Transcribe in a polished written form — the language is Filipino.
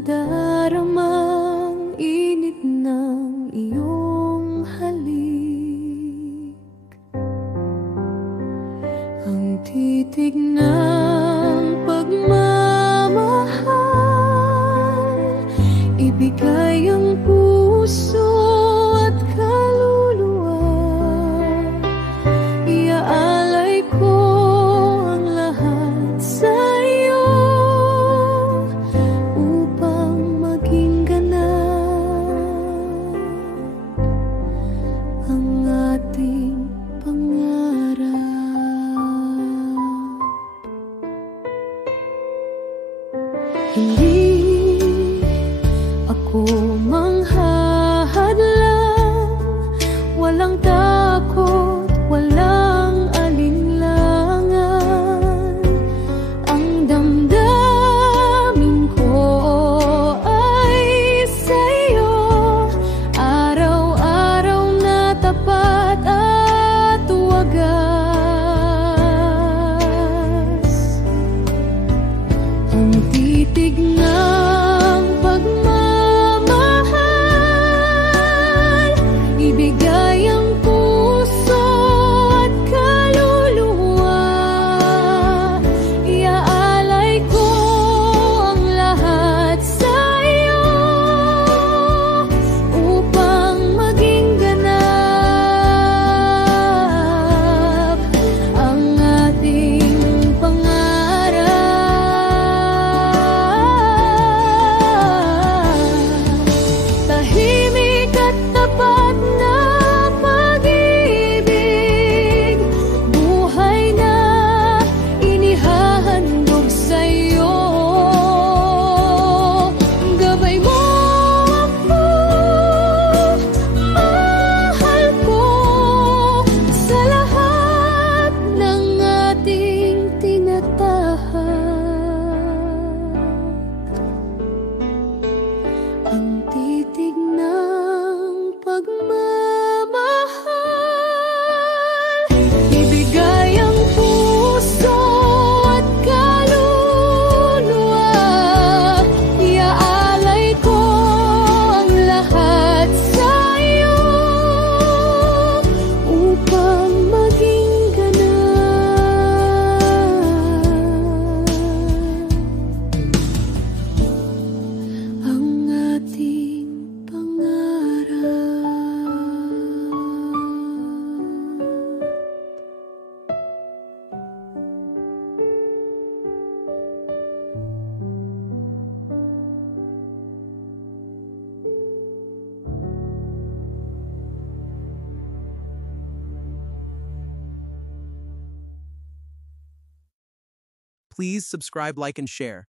nadaramang init ng iyong halik. Ang titig ng pagmamahal, ibigay ang puso at kaluluwa. Iaalay ko ang lahat sa iyo upang maging ganap ang ating pangarap. Hindi ako manghahadlang, walang takot, walang alinlangan. Ang damdamin ko ay sa'yo, araw-araw na tapat at wagas. Ang titig ng pagmamahal, ibigay ang puso at kaluluwa. Iaalay ko ang lahat sa iyo upang maging ganap ang ating pangarap. Tahimik at tapat na pag-ibig, buhay na inihahandog sa'yo. Gabay mo ako, mahal ko, sa lahat ng ating tinatahak. Ang titig ng pagmamahal, ibigay ang puso at kaluluwa. Iaalay ko ang lahat sa iyo upang maging ganap ang ating pangarap. Please subscribe, like, and share.